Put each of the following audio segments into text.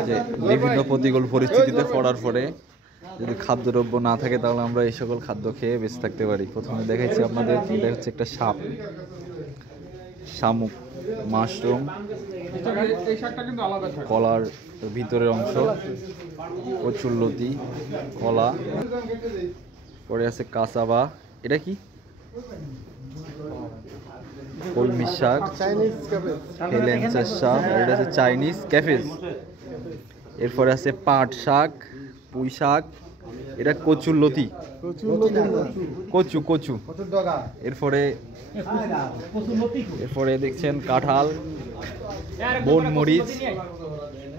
যে বিভিন্ন প্রতিকূল পরিস্থিতিতে পড়ার পরে যদি খাদ্যদ্রব্য না থাকে তাহলে আমরা এই সকল খাদ্য খেয়ে বেঁচে থাকতে পারি। প্রথমে দেখাইছি আপনাদের, এটা হচ্ছে একটা সাপ, শামুক, মাশরুম, কলার ভিতরের অংশ, কচুরলতি, কলা, পরে আছে কাঁচাবা, এটা কি কলমি শাক, হেলেঞ্চার শাক, এটা হচ্ছে চাইনিজ ক্যাফেজ। এরপরে আছে পাট শাক, পুঁই শাক, এটা কচুরলতি, কচু কচু। এরপরে দেখছেন কাঁঠাল, বনমরিচ,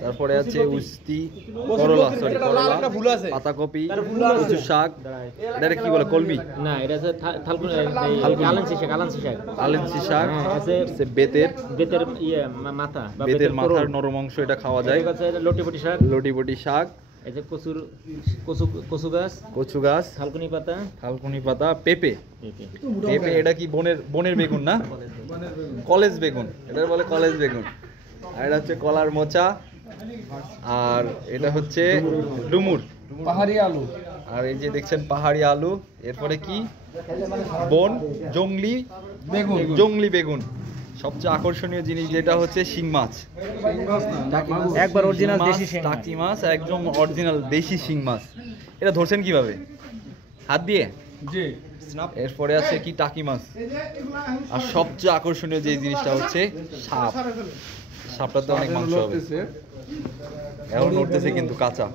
তারপরে আছে উস্তি, করলা, পাতাকপি, কচু শাক, এটা কি বলে কলমি না, এটা হচ্ছে আলেঞ্চি শাক, বেতের মাথার নরম অংশ, এটা খাওয়া যায়। লটিপটি শাক, কচু গাছ, থালকুনি পাতা, পেঁপে, এটা কি বনের বেগুন না, কলেজ বেগুন, এটা বলে কলেজ বেগুন। আর এটা হচ্ছে কলার মোচা, আর এটা হচ্ছে ডুমুর, পাহাড়ি আলু, আর এই যে দেখছেন পাহাড়ি আলু। এরপরে কি জংলি বেগুন। সবচেয়ে আকর্ষণীয় জিনিস যেটা হচ্ছে শিং মাছ, একবার অরিজিনাল দেশি টাকি মাছ, একদম অরিজিনাল দেশি শিং মাছ। এটা ধরছেন কিভাবে? হাত দিয়ে। এরপরে আছে কি টাকি মাছ, আর সবচেয়ে আকর্ষণীয় যে জিনিসটা হচ্ছে সাপ। সাপটাতে অনেক মাংস হবে, এখন উঠতেছে কিন্তু কাঁচা।